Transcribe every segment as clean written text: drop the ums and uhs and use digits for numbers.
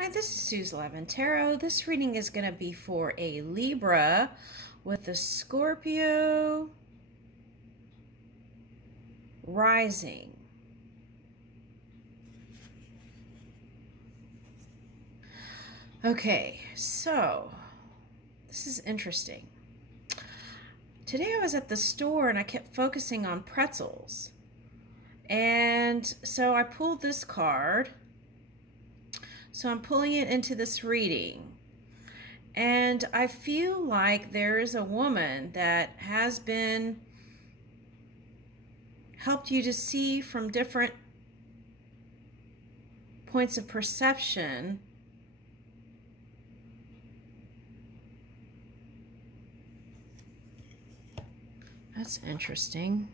Hi, this is Suze Levin Tarot. This reading is going to be for a Libra with a Scorpio rising. Okay, so this is interesting. Today I was at the store and I kept focusing on pretzels. And so I pulled this card. So I'm pulling it into this reading. And I feel like there is a woman that has been helped you to see from different points of perception That's interesting.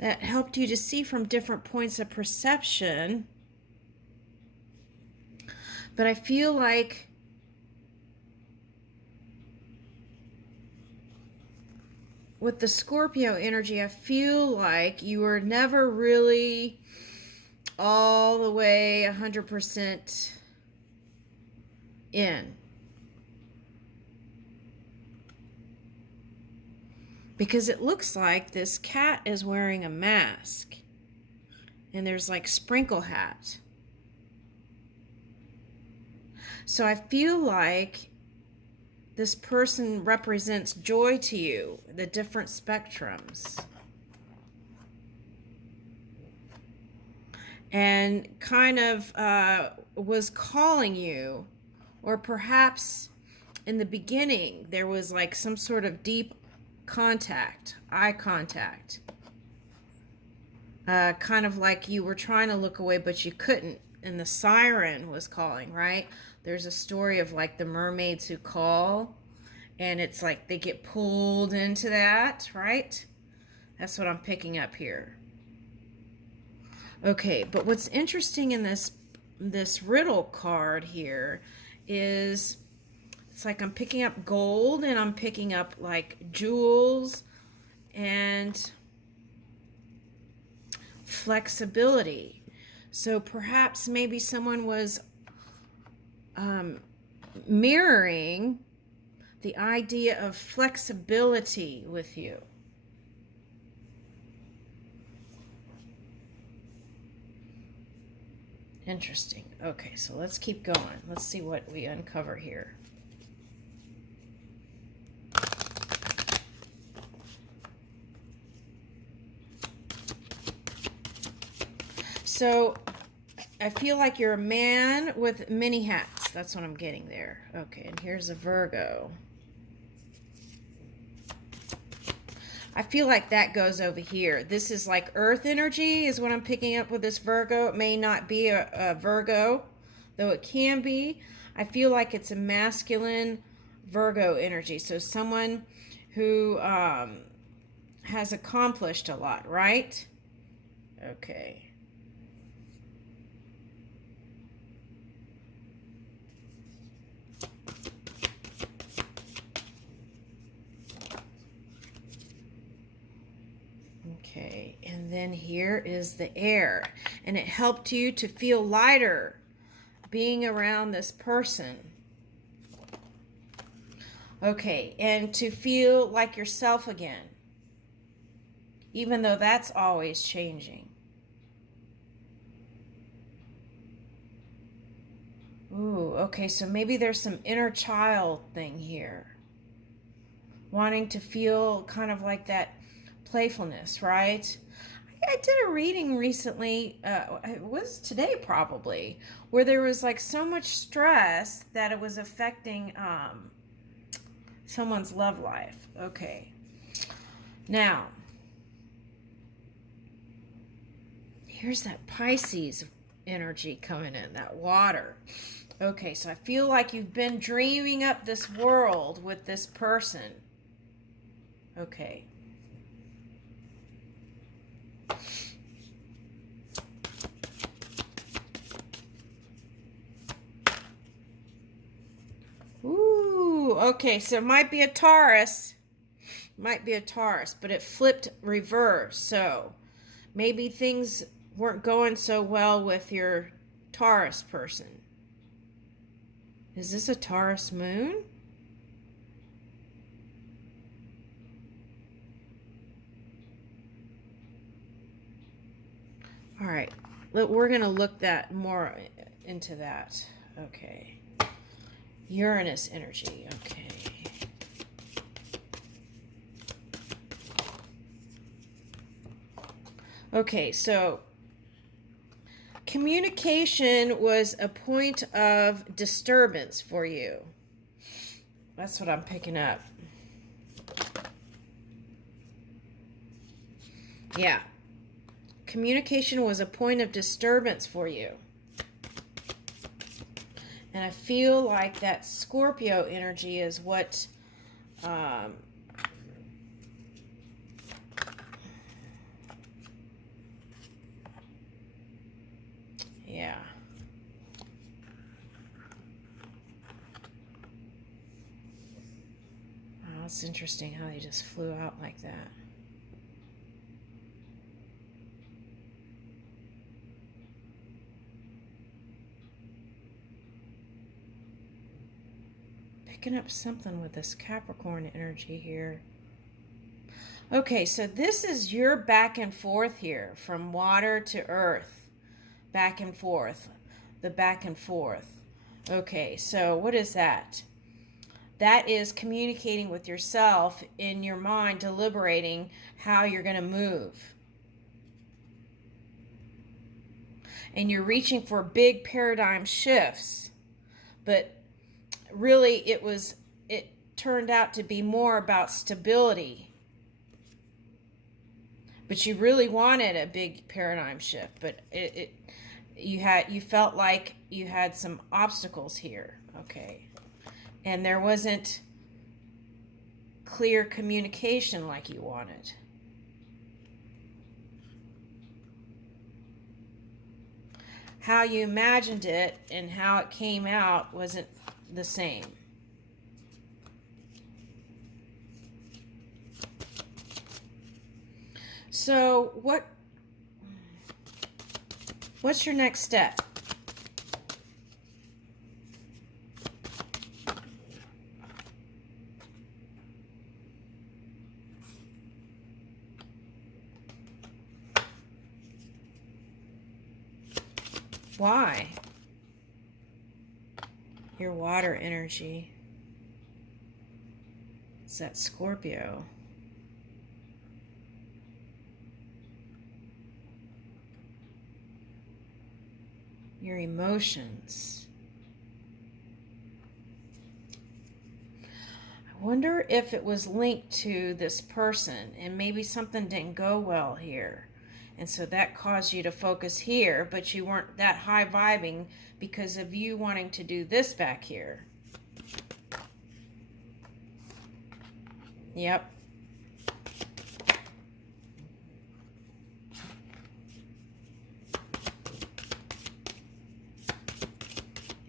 That helped you to see from different points of perception. But I feel like with the Scorpio energy, I feel like you were never really all the way 100% in. Because it looks like this cat is wearing a mask. And there's like sprinkle hat. So I feel like this person represents joy to you, the different spectrums. And kind of was calling you, or perhaps in the beginning there was like some sort of deep contact, eye contact. Kind of like you were trying to look away but you couldn't, and the siren was calling, right? There's a story of like the mermaids who call, and it's like they get pulled into that, right? That's what I'm picking up here. Okay, but what's interesting in this riddle card here is it's like I'm picking up gold and I'm picking up like jewels and flexibility. So perhaps maybe someone was mirroring the idea of flexibility with you. Interesting. Okay, so let's keep going. Let's see what we uncover here. So I feel like you're a man with many hats. That's what I'm getting there. Okay, and here's a Virgo. I feel like that goes over here. This is like earth energy is what I'm picking up with this Virgo. It may not be a Virgo, though it can be. I feel like it's a masculine Virgo energy. So someone who has accomplished a lot, right? Okay. Okay, and then here is the air, and it helped you to feel lighter being around this person. Okay, and to feel like yourself again, even though that's always changing. Ooh, okay, so maybe there's some inner child thing here. Wanting to feel kind of like that playfulness, right? I did a reading recently, it was today probably, where there was like so much stress that it was affecting someone's love life. Okay. Now, here's that Pisces energy coming in, that water. Okay, so I feel like you've been dreaming up this world with this person. Okay. Ooh, okay, so it might be a Taurus. might be a Taurus, but it flipped reverse. So maybe things weren't going so well with your Taurus person. Is this a Taurus moon? All right, we're going to look that more into that. Okay. Uranus energy. Okay. Okay, so communication was a point of disturbance for you. That's what I'm picking up. Yeah. Communication was a point of disturbance for you. And I feel like that Scorpio energy is what yeah. Oh, it's interesting how they just flew out like that. Picking up something with this Capricorn energy here. Okay, so this is your back and forth here, from water to earth. Back and forth. The back and forth. Okay, so what is that? That is communicating with yourself in your mind, deliberating how you're going to move. And you're reaching for big paradigm shifts. But really it turned out to be more about stability. But you really wanted a big paradigm shift, but you felt like you had some obstacles here. Okay. And there wasn't clear communication like you wanted. How you imagined it and how it came out wasn't the same. So what's your next step? Why? Your water energy. It's that Scorpio. Your emotions. I wonder if it was linked to this person and maybe something didn't go well here. And so that caused you to focus here, but you weren't that high vibing because of you wanting to do this back here. Yep.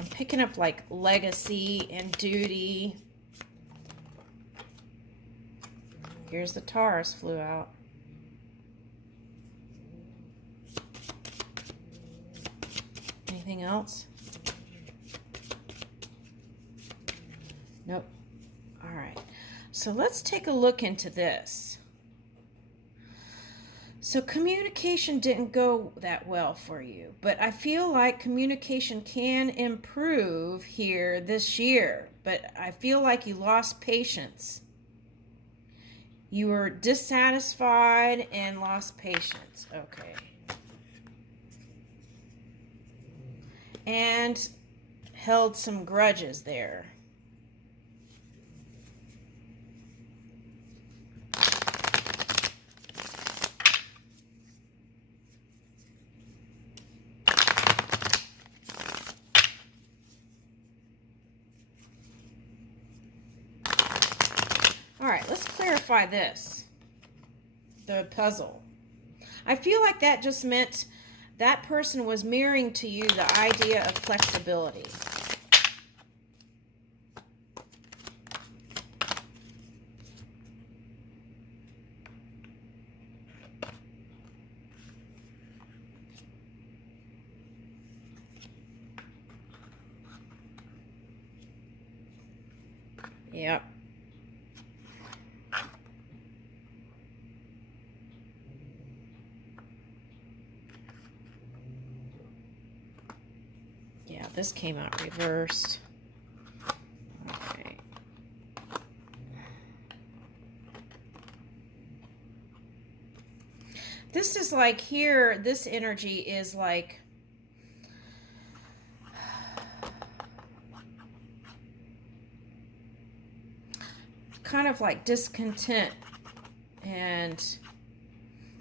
I'm picking up like legacy and duty. Here's the Taurus flew out. Anything else? Nope. All right. So let's take a look into this. So communication didn't go that well for you, but I feel like communication can improve here this year, but I feel like you lost patience. You were dissatisfied and lost patience. Okay. And held some grudges there. All right, let's clarify this. The puzzle. I feel like that just meant that person was mirroring to you the idea of flexibility. Yep. Yeah, this came out reversed. Okay. This is like here, this energy is like kind of like discontent and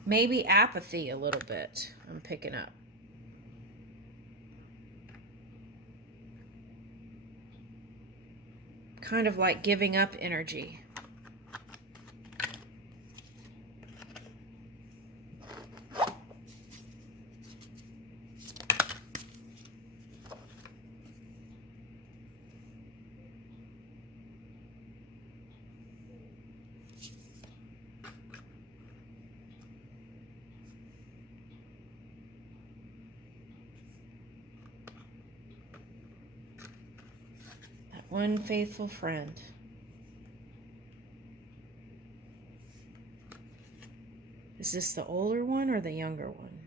maybe apathy a little bit. I'm picking up. Kind of like giving up energy. One faithful friend. Is this the older one or the younger one?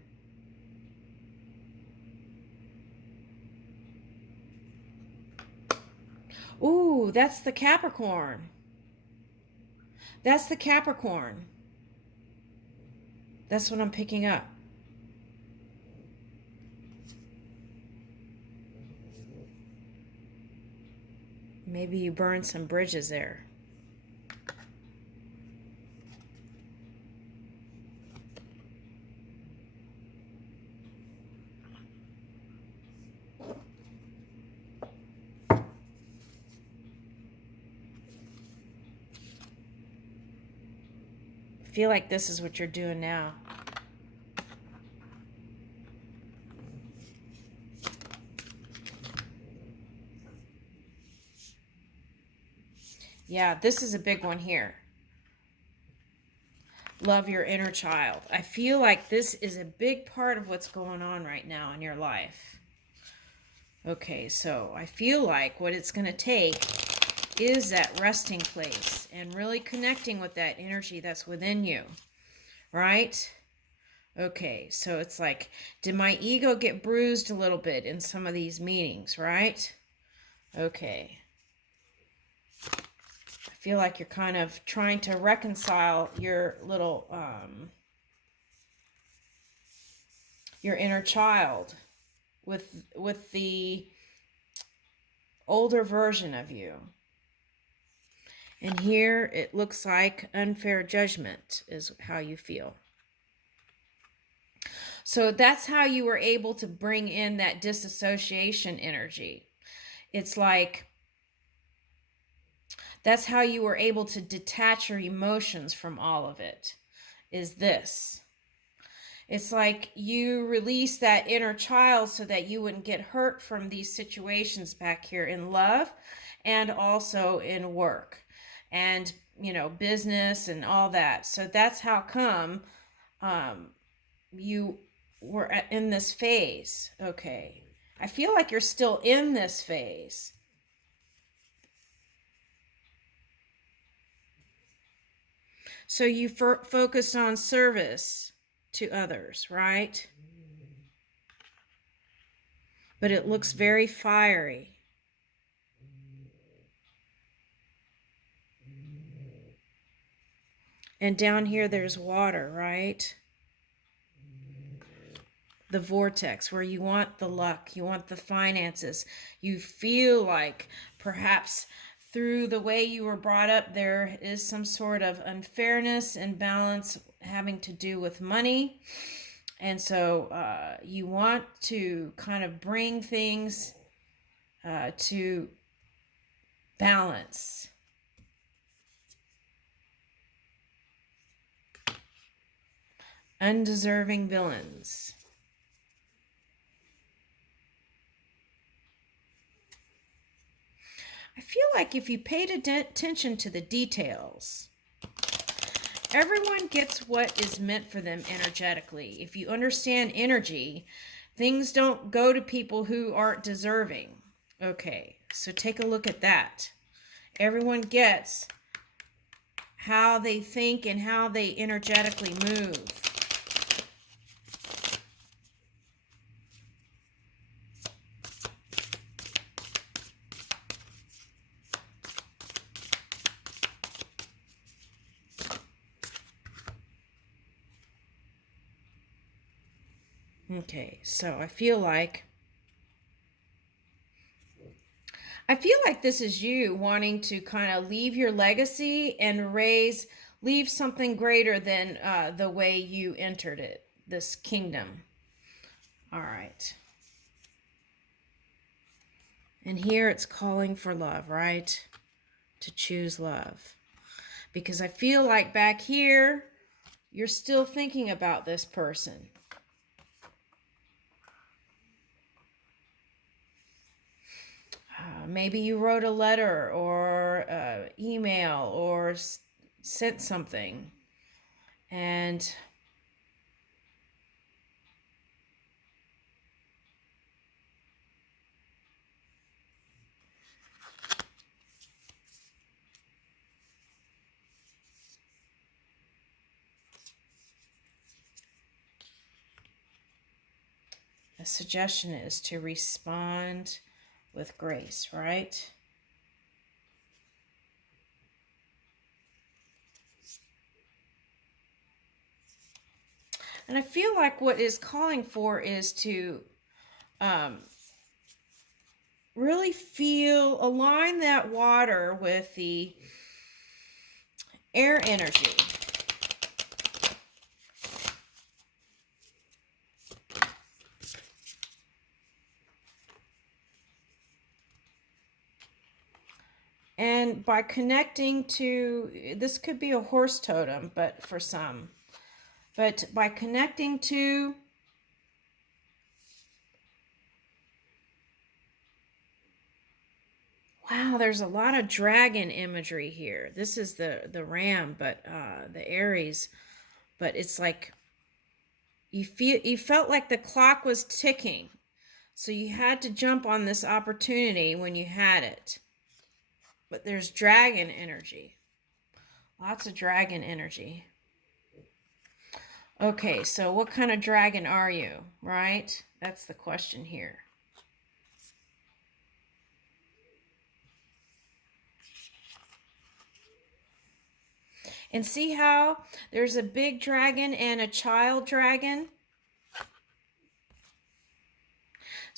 Ooh, that's the Capricorn. That's the Capricorn. That's what I'm picking up. Maybe you burned some bridges there. I feel like this is what you're doing now. Yeah, this is a big one here. Love your inner child. I feel like this is a big part of what's going on right now in your life. Okay, so I feel like what it's going to take is that resting place and really connecting with that energy that's within you, right? Okay, so it's like, did my ego get bruised a little bit in some of these meetings, right? Okay. I feel like you're kind of trying to reconcile your little, your inner child with the older version of you. And here it looks like unfair judgment is how you feel. So that's how you were able to bring in that disassociation energy. It's like, that's how you were able to detach your emotions from all of it, is this. It's like you release that inner child so that you wouldn't get hurt from these situations back here in love and also in work and, you know, business and all that. So that's how come you were in this phase. Okay. I feel like you're still in this phase. So you focused on service to others, right? But it looks very fiery. And down here there's water, right? The vortex where you want the luck, you want the finances. You feel like perhaps through the way you were brought up, there is some sort of unfairness and balance having to do with money. And so you want to kind of bring things to balance. Undeserving villains. I feel like if you paid attention to the details, everyone gets what is meant for them energetically. If you understand energy, things don't go to people who aren't deserving. Okay, so take a look at that. Everyone gets how they think and how they energetically move. Okay, so I feel like this is you wanting to kind of leave your legacy and leave something greater than the way you entered it, this kingdom. All right. And here it's calling for love, right? To choose love. Because I feel like back here, you're still thinking about this person. Maybe you wrote a letter or email or sent something. And the suggestion is to respond with grace, right? And I feel like what is calling for is to really align that water with the air energy. And by connecting to, this could be a horse totem, but for some. But by connecting to wow, there's a lot of dragon imagery here. This is the ram, but the Aries, but it's like you felt like the clock was ticking. So you had to jump on this opportunity when you had it. But there's dragon energy. Lots of dragon energy. Okay, so what kind of dragon are you, right? That's the question here. And see how there's a big dragon and a child dragon?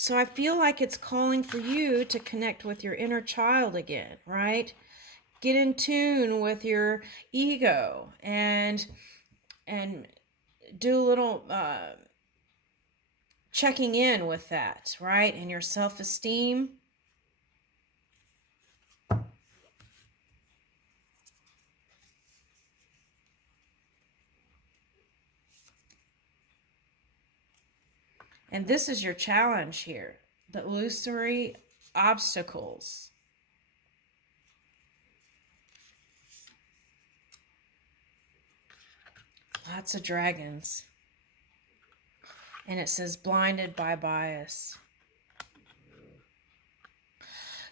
So I feel like it's calling for you to connect with your inner child again, right? Get in tune with your ego and do a little checking in with that, right? And your self-esteem. And this is your challenge here, the illusory obstacles. Lots of dragons. And it says blinded by bias.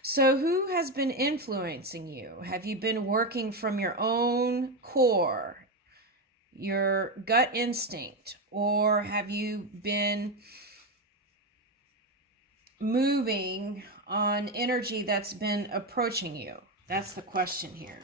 So who has been influencing you? Have you been working from your own core, your gut instinct, or have you been moving on energy that's been approaching you? That's the question here.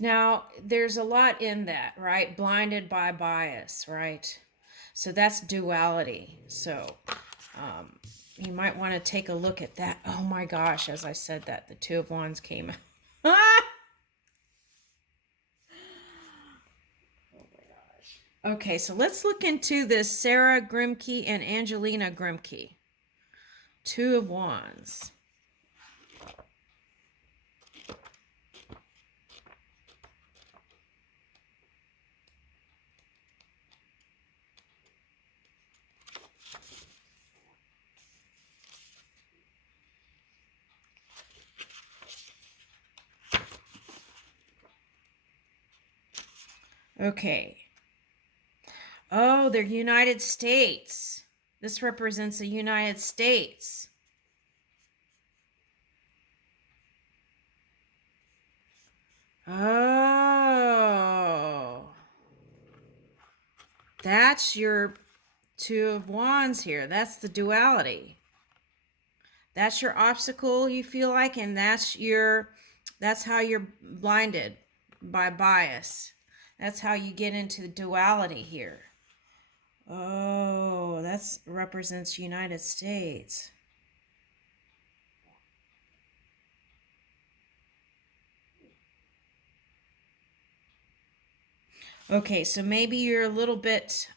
Now, there's a lot in that, right? Blinded by bias, right? So that's duality. So you might want to take a look at that. Oh my gosh, as I said that, the Two of Wands came out. Oh my gosh. Okay, so let's look into this Sarah Grimke and Angelina Grimke. Two of Wands. Okay. Oh, they're United States. This represents the United States. Oh. That's your Two of Wands here. That's the duality. That's your obstacle, you feel like, and that's how you're blinded by bias. That's how you get into the duality here. Oh, that represents United States. Okay, so maybe you're a little bit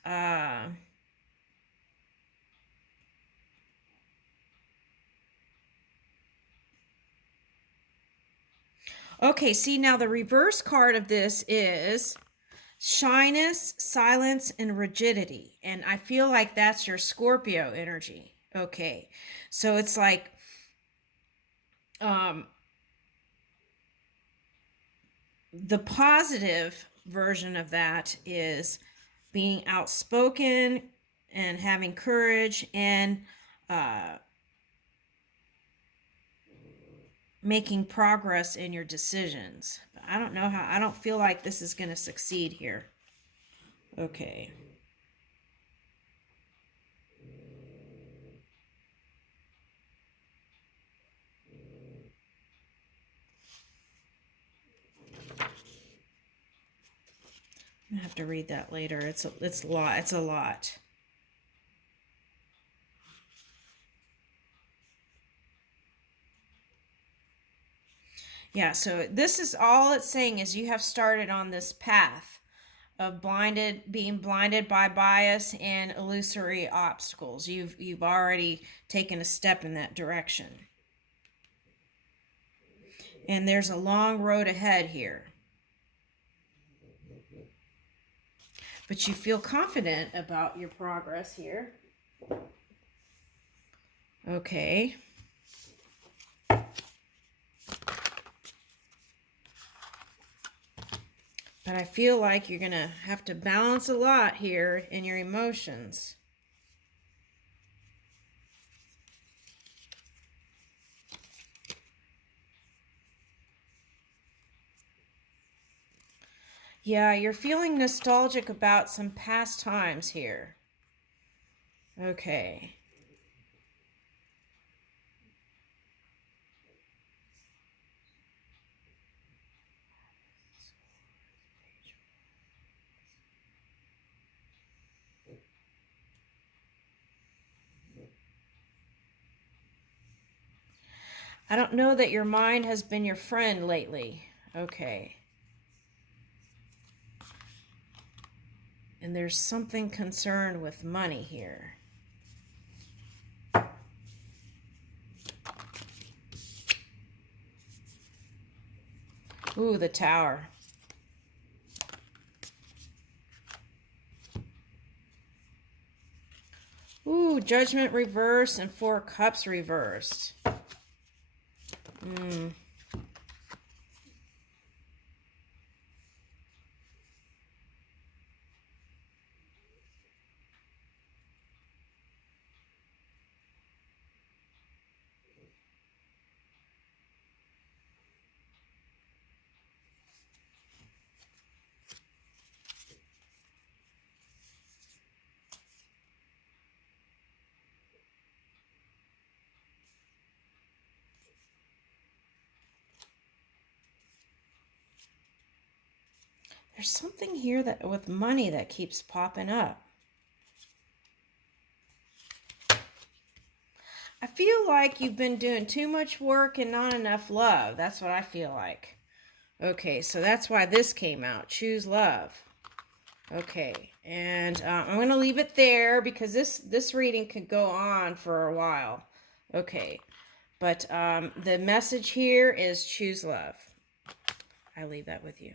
okay, see, now the reverse card of this is shyness, silence, and rigidity. And I feel like that's your Scorpio energy. Okay. So it's like the positive version of that is being outspoken and having courage and making progress in your decisions. I don't know how, I don't feel like this is going to succeed here. Okay. I'm gonna have to read that later. It's a lot. It's a lot. Yeah, so this is all it's saying is you have started on this path of being blinded by bias and illusory obstacles. You've already taken a step in that direction. And there's a long road ahead here. But you feel confident about your progress here. Okay. But I feel like you're going to have to balance a lot here in your emotions. Yeah, you're feeling nostalgic about some past times here. Okay. I don't know that your mind has been your friend lately. Okay. And there's something concerned with money here. Ooh, the Tower. Ooh, Judgment reversed and Four Cups reversed. There's something here that with money that keeps popping up. I feel like you've been doing too much work and not enough love. That's what I feel like. Okay, so that's why this came out. Choose love. Okay, and I'm going to leave it there because this reading could go on for a while. Okay, but the message here is choose love. I leave that with you.